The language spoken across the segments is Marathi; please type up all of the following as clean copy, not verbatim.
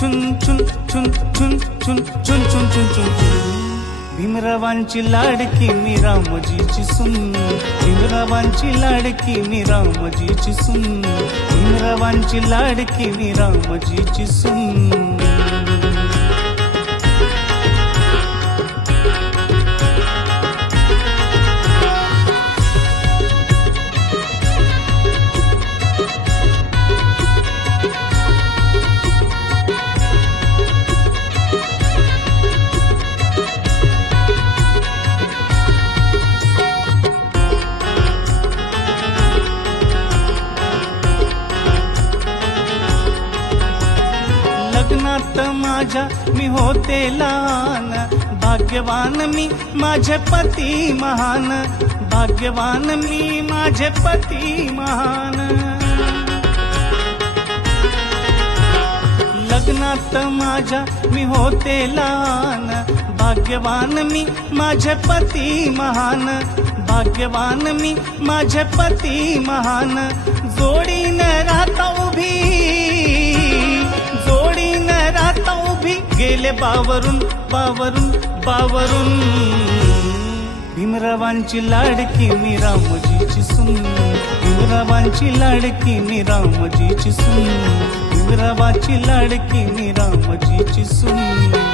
छुन छुन छुन छुन छुन छुन छुन छुन छुन भीमरावांची लाडकी मी रामजीची सून भीमरावांची लाडकी मी रामजीची सून भीमरावांची लाडकी मी रामजीची सून लग्नात माझ्या मी होते लहान भाग्यवान मी माझे पती महान भाग्यवान मी माझे पती महान लग्नात माझ्या मी होते लहान भाग्यवान मी माझे पती महान भाग्यवान मी माझे पती महान जोडीने राहता उभी राहता उभी गेले बावरून बावरून बावरून भीमरावांची लाडकी मी रामजीची सून भीमरावांची लाडकी मी रामजीची सून भीमरावाची लाडकी मी रामजीची सून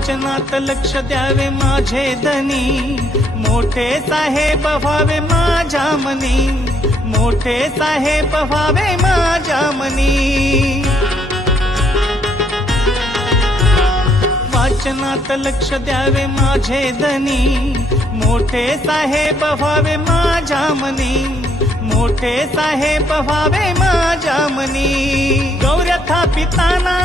वाचनात लक्ष द्यावे माझे धनी मोठे साहेब व्हावे माझ्या मनी मोठे साहेब व्हावे माझ्या मनी वाचनात लक्ष द्यावे माझे धनी मोठे साहेब व्हावे माझ्या मनी मोठे साहेब व्हावे माझ्या मनी गौऱ्या थापिताना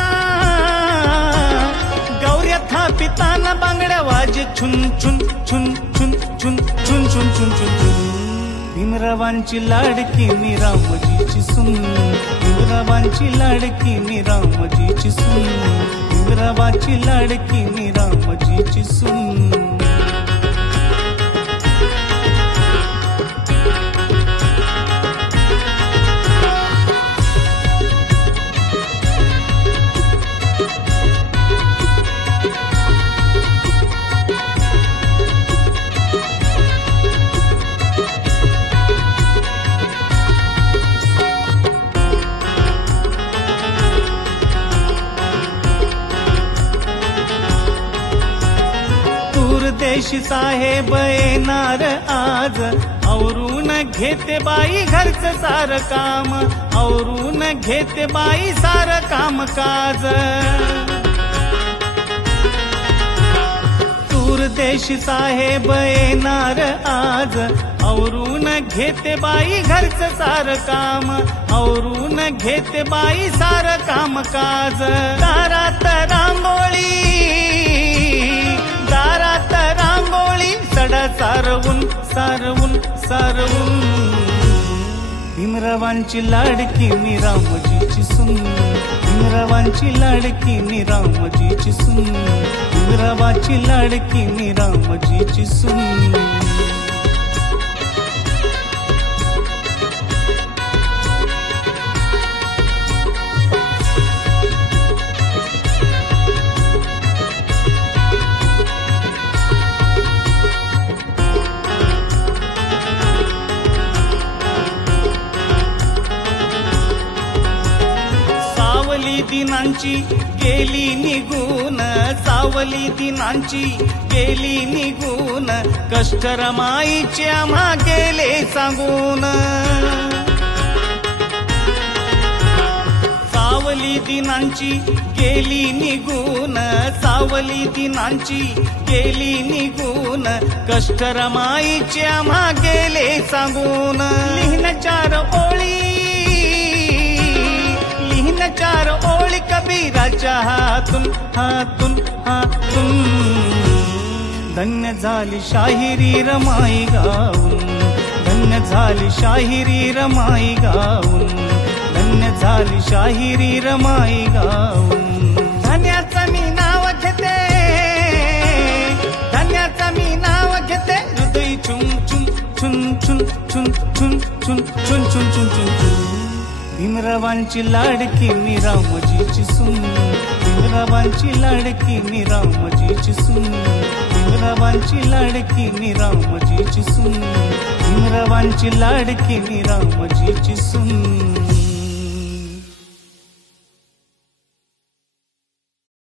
पिताना बांगड्या वाजे छुन छुन छुन छुन छुन छुन छुन छुन छुन भीमरावांची लाडकी मी रामजीची सून भीमरावांची लाडकी मी रामजीची सून भीमरावाची लाडकी मी रामजीची सून देशी साहेब येणार आज औरून घेते बाई घरचं सार काम औरून घेते बाई सार काम काज देशी साहेब येणार आज औरून घेते बाई घरचं सार काम औरून घेते बाई सार काम काज दारात रांगोळी सडा सारवून सारवून सारवून भीमरावांची लाडकी मी रामजीची सून भीमरावांची लाडकी मी रामजीची सून भीमरावाची लाडकी मी रामजीची सून दिनांची गेली निघून सावली दिनांची गेली निघून कष्ट रमाईचे आम्हा गेले सांगून सावली दिनांची गेली निघून सावली दिनांची गेली निघून कष्ट रमाईचे आम्हा गेले सांगून लिहिण चार ओळी कबीराच्या हातून हातून हातून धन्य झाली शाहिरी रमाई गाऊन धन्य झाली शाहिरी रमाई गाऊन, धन्य झाली शाहिरी रमाई गाऊन. धन्याचं मी नाव घेते, धन्याचं मी नाव घेते, हृदय छुम छुम छुन छुन छुन छुन छुन छुन छुन छुन छुन छुन. भीमरावांची लाडकी मी रामजीची सून, भीमरावांची लाडकी मी रामजीची सून, भीमरावांची लाडकी मी रामजीची सून, भीमरावांची लाडकी मी रामजीची सून.